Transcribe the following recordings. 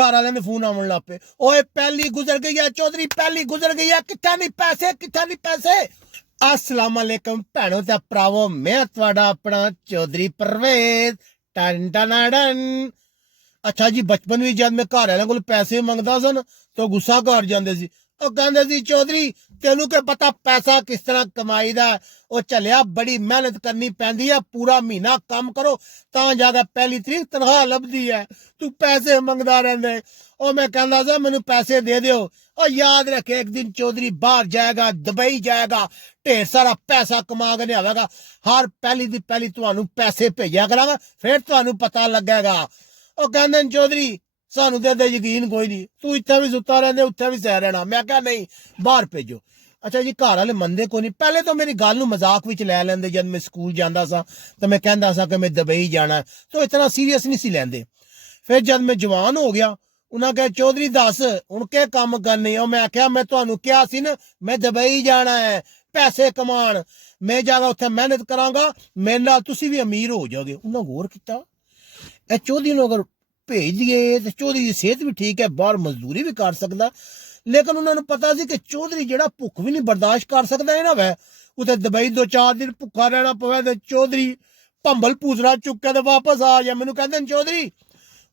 घर वाले ने फोन आवन लग पे, ओए पहली गुजर गई है चौधरी, पहली गुजर गई है, कित्थे नहीं पैसे, कित्थे नहीं पैसे। अस्सलाम वालेकुम भैनों ते भरावो, मैं तुहाडा अपना चौधरी परवेज। टन टन टन। अच्छा जी, बचपन में जब मैं घर वालों को पैसे मंगदा सन तो गुस्सा कर जांदे सी। ਉਹ ਕਹਿੰਦੇ ਸੀ ਚੌਧਰੀ ਤੈਨੂੰ ਕੀ ਪਤਾ ਪੈਸਾ ਕਿਸ ਤਰ੍ਹਾਂ ਕਮਾਈਦਾ। ਉਹ ਚੱਲਿਆ ਬੜੀ ਮਿਹਨਤ ਕਰਨੀ ਪੈਂਦੀ ਹੈ, ਪੂਰਾ ਮਹੀਨਾ ਕੰਮ ਕਰੋ ਤਾਂ ਜਾ ਕੇ ਪਹਿਲੀ ਤਰੀਕ ਤਨਖਾਹ ਲੱਭਦੀ ਹੈ, ਤੂੰ ਪੈਸੇ ਮੰਗਦਾ ਰਹਿੰਦੇ। ਉਹ ਮੈਂ ਕਹਿੰਦਾ ਸੀ ਮੈਨੂੰ ਪੈਸੇ ਦੇ ਦਿਓ। और याद रखे एक दिन चौधरी बाहर जाएगा, दुबई जाएगा, ढेर सारा पैसा कमा के लियावेगा, हर पहली दी पहली तुहानू पैसे भेजा करांगा, फिर तुहानू पता लगेगा। ਉਹ ਕਹਿੰਦੇ ਚੌਧਰੀ ਸਾਨੂੰ ਤੇ ਯਕੀਨ ਕੋਈ ਨਹੀਂ, ਤੂੰ ਇੱਥੇ ਵੀ ਸੁੱਤਾ ਰਹਿੰਦੇ ਉੱਥੇ ਵੀ ਸਹਿ ਰਹਿਣਾ। ਮੈਂ ਕਿਹਾ ਨਹੀਂ, ਬਾਹਰ ਭੇਜੋ। ਅੱਛਾ ਜੀ, ਘਰ ਵਾਲੇ ਮੰਨਦੇ ਕੋਈ ਨਹੀਂ। ਪਹਿਲੇ ਤਾਂ ਮੇਰੀ ਗੱਲ ਨੂੰ ਮਜ਼ਾਕ ਵਿੱਚ ਲੈ ਲੈਂਦੇ। ਜਦ ਮੈਂ ਸਕੂਲ ਜਾਂਦਾ ਸਾਂ ਤਾਂ ਮੈਂ ਕਹਿੰਦਾ ਸਾਂ ਕਿ ਮੈਂ ਦੁਬਈ ਜਾਣਾ, ਤਾਂ ਇਤਨਾ ਸੀਰੀਅਸ ਨਹੀਂ ਸੀ ਲੈਂਦੇ। ਫਿਰ ਜਦ ਮੈਂ ਜਵਾਨ ਹੋ ਗਿਆ, ਉਹਨਾਂ ਕਹੇ ਚੌਧਰੀ ਦੱਸ ਹੁਣ ਕੀ ਕੰਮ ਕਰਨੇ। ਉਹ ਮੈਂ ਆਖਿਆ ਮੈਂ ਤੁਹਾਨੂੰ ਕਿਹਾ ਸੀ ਨਾ ਮੈਂ ਦੁਬਈ ਜਾਣਾ ਹੈ ਪੈਸੇ ਕਮਾਉਣ, ਮੈਂ ਜਾ ਕੇ ਉੱਥੇ ਮਿਹਨਤ ਕਰਾਂਗਾ, ਮੇਰੇ ਨਾਲ ਤੁਸੀਂ ਵੀ ਅਮੀਰ ਹੋ ਜਾਓਗੇ। ਉਹਨਾਂ ਗੌਰ ਕੀਤਾ, ਇਹ ਚੌਧਰੀ ਨੂੰ ਅਗਰ ਭੇਜ ਦਈਏ ਤੇ ਚੌਧਰੀ ਦੀ ਸਿਹਤ ਵੀ ਠੀਕ ਹੈ, ਬਾਹਰ ਮਜ਼ਦੂਰੀ ਵੀ ਕਰ ਸਕਦਾ। ਲੇਕਿਨ ਉਹਨਾਂ ਨੂੰ ਪਤਾ ਸੀ ਕਿ ਚੌਧਰੀ ਜਿਹੜਾ ਭੁੱਖ ਵੀ ਨਹੀਂ ਬਰਦਾਸ਼ਤ ਕਰ ਸਕਦਾ ਹੈ ਨਾ, ਵੈ ਉੱਥੇ ਦੁਬਈ 2-4 ਦਿਨ ਭੁੱਖਾ ਰਹਿਣਾ ਪਵੇ ਤੇ ਚੌਧਰੀ ਭੰਬਲ ਪੂਸਰਾ ਚੁੱਕ ਕੇ ਤੇ ਵਾਪਸ ਆ ਜਾ। ਮੈਨੂੰ ਕਹਿੰਦੇ ਚੌਧਰੀ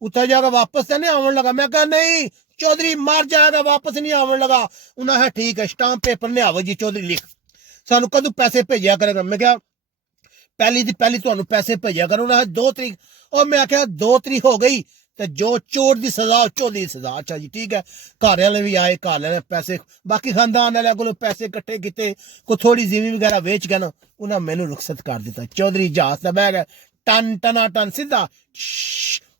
ਉੱਥੇ ਜਾ ਕੇ ਵਾਪਸ ਤੇ ਨਹੀਂ ਆਉਣ ਲੱਗਾ। ਮੈਂ ਕਿਹਾ ਨਹੀਂ ਚੌਧਰੀ ਮਰ ਜਾਏਗਾ, ਵਾਪਸ ਨਹੀਂ ਆਉਣ ਲੱਗਾ। ਉਹਨਾਂ ਹੈ ਠੀਕ ਹੈ, ਸਟਾਂਪ ਪੇਪਰ ਲਿਆਵੋ ਜੀ ਚੌਧਰੀ, ਲਿਖ ਸਾਨੂੰ ਕਦੋਂ ਪੈਸੇ ਭੇਜਿਆ ਕਰੇਗਾ। ਮੈਂ ਕਿਹਾ ਪਹਿਲੀ ਦੀ ਪਹਿਲੀ ਤੁਹਾਨੂੰ ਪੈਸੇ ਭੇਜਿਆ ਕਰੋ ਨਾ 2 ਤਰੀਕ। ਉਹ ਮੈਂ ਆਖਿਆ 2 ਤਰੀਕ ਹੋ ਗਈ ਤੇ ਜੋ ਚੋਰ ਦੀ ਸਜ਼ਾ ਚੌਧਰੀ ਦੀ ਸਜ਼ਾ। ਅੱਛਾ ਜੀ ਠੀਕ ਹੈ, ਘਰ ਵਾਲੇ ਵੀ ਆਏ, ਘਰ ਵਾਲੇ ਪੈਸੇ ਬਾਕੀ ਖਾਨਦਾਨ ਵਾਲਿਆਂ ਕੋਲੋਂ ਪੈਸੇ ਇਕੱਠੇ ਕੀਤੇ, ਕੋਈ ਥੋੜੀ ਜ਼ਮੀਨ ਵਗੈਰਾ ਵੇਚ ਕੇ ਨਾ ਉਹਨਾਂ ਮੈਨੂੰ ਰੁਖਸਤ ਕਰ ਦਿੱਤਾ। ਚੌਧਰੀ ਜਹਾਜ਼ ਤੇ ਬਹਿ ਗਿਆ, ਟਨ ਟਨਾ ਟਨ ਸਿੱਧਾ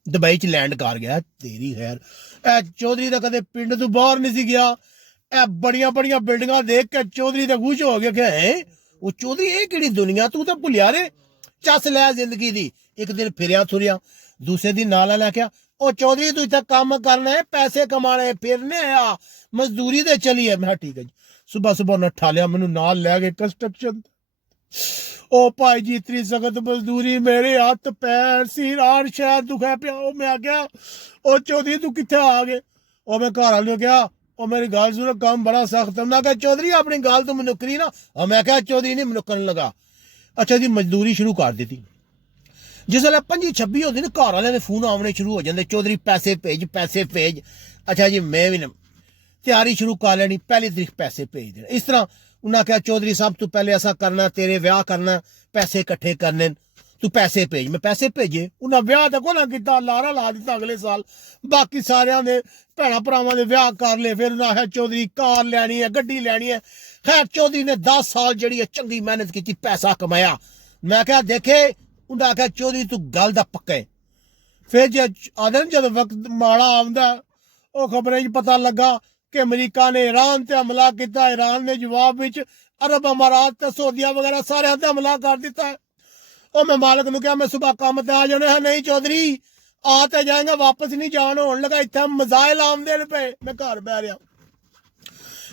ਦੁਬਈ ਚ ਲੈਂਡ ਕਰ ਗਿਆ। ਤੇਰੀ ਖੈਰ, ਇਹ ਚੌਧਰੀ ਦਾ ਕਦੇ ਪਿੰਡ ਤੋਂ ਬਾਹਰ ਨਹੀਂ ਸੀ ਗਿਆ। ਇਹ ਬੜੀਆਂ ਬੜੀਆਂ ਬਿਲਡਿੰਗਾਂ ਦੇਖ ਕੇ ਚੌਧਰੀ ਦਾ ਖੁਸ਼ ਹੋ ਗਿਆ ਕਿ ਹੈ ਉਹ ਚੌਧਰੀ ਇਹ ਕਿਹੜੀ ਦੁਨੀਆ, ਤੂੰ ਤਾਂ ਭੁੱਲਿਆ ਰੇ ਚੱਸ ਲੈ ਜ਼ਿੰਦਗੀ ਦੀ। ਇੱਕ ਦਿਨ ਫਿਰਿਆ ਤੁਰਿਆ, ਦੂਸਰੇ ਦਿਨ ਨਾਲ ਲੈ ਕੇ ਉਹ ਚੌਧਰੀ ਤੂੰ ਇੱਥੇ ਕੰਮ ਕਰਨਾ ਹੈ, ਪੈਸੇ ਕਮਾਣੇ, ਫਿਰਨੇ ਆ, ਮਜ਼ਦੂਰੀ ਤੇ ਚਲੀਏ। ਮੈਂ ਠੀਕ ਹੈ ਜੀ। ਸੁਬਹ ਸੁਬਹ ਨੱਠਾ ਲਿਆ, ਮੈਨੂੰ ਨਾਲ ਲੈ ਗਏ ਕੰਸਟਰਕਸ਼ਨ। ਉਹ ਭਾਈ ਜੀ ਇਤਨੀ ਸਖਤ ਮਜ਼ਦੂਰੀ, ਮੇਰੇ ਹੱਥ ਪੈਰ ਸਿਰ ਆਰ ਸ਼ਾਇਦ ਦੁਖਿਆ ਪਿਆ। ਉਹ ਮੈਂ ਆ ਗਿਆ, ਉਹ ਚੌਧਰੀ ਤੂੰ ਕਿੱਥੇ ਆ ਗਏ। ਉਹ ਮੈਂ ਘਰ ਵਾਲੇ ਨੂੰ ਕਿਹਾ ਉਹ ਮੇਰੀ ਗੱਲ ਸੁਣੋ, ਕੰਮ ਬੜਾ ਸਖਤ ਹੈ। ਮੈਂ ਕਿਹਾ ਚੌਧਰੀ ਆਪਣੀ ਗੱਲ ਤੋਂ ਮਨੁੱਕਰੀ ਨਾ। ਉਹ ਮੈਂ ਕਿਹਾ ਚੌਧਰੀ ਨਹੀਂ ਮਨੁੱਕਰਨ ਲਗਾ। ਅੱਛਾ ਜੀ, ਮਜ਼ਦੂਰੀ ਸ਼ੁਰੂ ਕਰ ਦਿੱਤੀ। ਜਿਸ ਵੇਲੇ 25-26 ਹੁੰਦੀ ਨਾ, ਘਰ ਵਾਲਿਆਂ ਦੇ ਫੋਨ ਆਉਣੇ ਸ਼ੁਰੂ ਹੋ ਜਾਂਦੇ, ਚੌਧਰੀ ਪੈਸੇ ਭੇਜ, ਪੈਸੇ ਭੇਜ। ਅੱਛਾ ਜੀ, ਮੈਂ ਵੀ ਤਿਆਰੀ ਸ਼ੁਰੂ ਕਰ ਲੈਣੀ, ਪਹਿਲੀ ਤਰੀਕ ਪੈਸੇ ਭੇਜ ਦੇਣੇ। ਇਸ ਤਰ੍ਹਾਂ ਉਹਨਾਂ ਕਿਹਾ ਚੌਧਰੀ ਸਭ ਤੋਂ ਪਹਿਲੇ ਐਸਾ ਕਰਨਾ, ਤੇਰੇ ਵਿਆਹ ਕਰਨਾ, ਪੈਸੇ ਇਕੱਠੇ ਕਰਨੇ, ਤੂੰ ਪੈਸੇ ਭੇਜ। ਮੈਂ ਪੈਸੇ ਭੇਜੇ। ਉਹਨਾਂ ਵਿਆਹ ਤਾਂ ਕੋਨਾ ਕੀਤਾ, ਲਾਰਾ ਲਾ ਦਿੱਤਾ ਅਗਲੇ ਸਾਲ। ਬਾਕੀ ਸਾਰਿਆਂ ਦੇ ਭੈਣਾਂ ਭਰਾਵਾਂ ਦੇ ਵਿਆਹ ਕਰ ਲਏ। ਫਿਰ ਉਹਨਾਂ ਆਖਿਆ ਚੌਧਰੀ ਕਾਰ ਲੈਣੀ ਹੈ, ਗੱਡੀ ਲੈਣੀ ਹੈ। ਖੈਰ ਚੌਧਰੀ ਨੇ 10 ਸਾਲ ਜਿਹੜੀ ਹੈ ਚੰਗੀ ਮਿਹਨਤ ਕੀਤੀ, ਪੈਸਾ ਕਮਾਇਆ। ਮੈਂ ਕਿਹਾ ਦੇਖੇ, ਉਹਨਾਂ ਆਖਿਆ ਚੌਧਰੀ ਤੂੰ ਗੱਲ ਦਾ ਪੱਕਾ ਹੈ। ਫਿਰ ਜਦੋਂ ਵਕਤ ਮਾੜਾ ਆਉਂਦਾ, ਉਹ ਖਬਰਾਂ 'ਚ ਪਤਾ ਲੱਗਾ ਕਿ ਅਮਰੀਕਾ ਨੇ ਈਰਾਨ ਤੇ ਹਮਲਾ ਕੀਤਾ। ਈਰਾਨ ਨੇ ਜਵਾਬ ਵਿੱਚ ਅਰਬ ਅਮਾਰਾਤ ਤੇ ਸਊਦੀਆ ਵਗੈਰਾ ਸਾਰਿਆਂ ਤੇ ਹਮਲਾ ਕਰ ਦਿੱਤਾ। ਉਹ ਮੈਂ ਮਾਲਕ ਨੂੰ ਕਿਹਾ ਮੈਂ ਸੁਬਹ ਕੰਮ ਤੇ ਆ ਜਾਣਾ ਹੈ। ਨਹੀਂ ਚੌਧਰੀ ਆ ਤੇ ਜਾਏਗਾ, ਵਾਪਸ ਨਹੀਂ ਜਾਣ ਹੋਣ ਲੱਗਾ, ਇੱਥੇ ਮਜ਼ਾਇਲ ਆਉਂਦੇ ਪਏ। ਮੈਂ ਘਰ ਬਹਿ ਰਿਹਾ,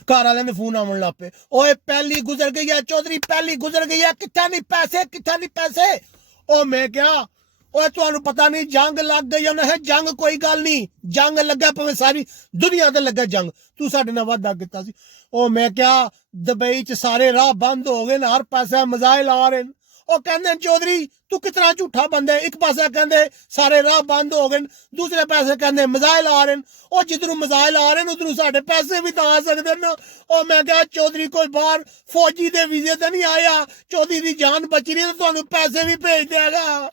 ਘਰ ਵਾਲਿਆਂ ਦੇ ਫੋਨ ਆਉਣ ਲੱਗ ਪਏ, ਓਏ ਪਹਿਲੀ ਗੁਜ਼ਰ ਗਈ ਹੈ ਚੌਧਰੀ, ਪਹਿਲੀ ਗੁਜ਼ਰ ਗਈ ਹੈ, ਕਿੱਥੇ ਨਹੀਂ ਪੈਸੇ, ਕਿੱਥੇ ਨਹੀਂ ਪੈਸੇ। ਉਹ ਮੈਂ ਕਿਹਾ ਓਏ ਤੁਹਾਨੂੰ ਪਤਾ ਨਹੀਂ ਜੰਗ ਲੱਗ ਗਈ ਉਹਨਾਂ ਹੈ। ਜੰਗ ਕੋਈ ਗੱਲ ਨਹੀਂ, ਜੰਗ ਲੱਗਾ ਭਾਵੇਂ ਸਾਰੀ ਦੁਨੀਆ ਤੇ ਲੱਗਾ ਜੰਗ, ਤੂੰ ਸਾਡੇ ਨਾਲ ਵਾਅਦਾ ਕੀਤਾ ਸੀ। ਉਹ ਮੈਂ ਕਿਹਾ ਦੁਬਈ ਚ ਸਾਰੇ ਰਾਹ ਬੰਦ ਹੋ ਗਏ, ਹਰ ਪਾਸੇ ਮਜ਼ਾਇਲ ਆ ਰਹੇ। ਉਹ ਕਹਿੰਦੇ ਚੌਧਰੀ ਤੂੰ ਕਿਤਨਾ ਝੂਠਾ ਬੰਦਾ। ਇੱਕ ਪਾਸੇ ਕਹਿੰਦੇ ਸਾਰੇ ਰਾਹ ਬੰਦ ਹੋ ਗਏ, ਦੂਸਰੇ ਪਾਸੇ ਕਹਿੰਦੇ ਮਜ਼ਾਇਲ ਆ ਰਹੇ। ਉਹ ਜਿੱਧਰੋਂ ਮਜ਼ਾਇਲ ਆ ਰਹੇ ਉਧਰੋਂ ਸਾਡੇ ਪੈਸੇ ਵੀ ਤਾਂ ਆ ਸਕਦੇ ਨੇ। ਉਹ ਮੈਂ ਕਿਹਾ ਚੌਧਰੀ ਕੋਈ ਬਾਹਰ ਫੌਜੀ ਦੇ ਵੀਜ਼ੇ ਤੇ ਨਹੀਂ ਆਇਆ, ਚੌਧਰੀ ਦੀ ਜਾਨ ਬਚ ਰਹੀ ਹੈ ਤਾਂ ਤੁਹਾਨੂੰ ਪੈਸੇ ਵੀ ਭੇਜ ਦੇਗਾ।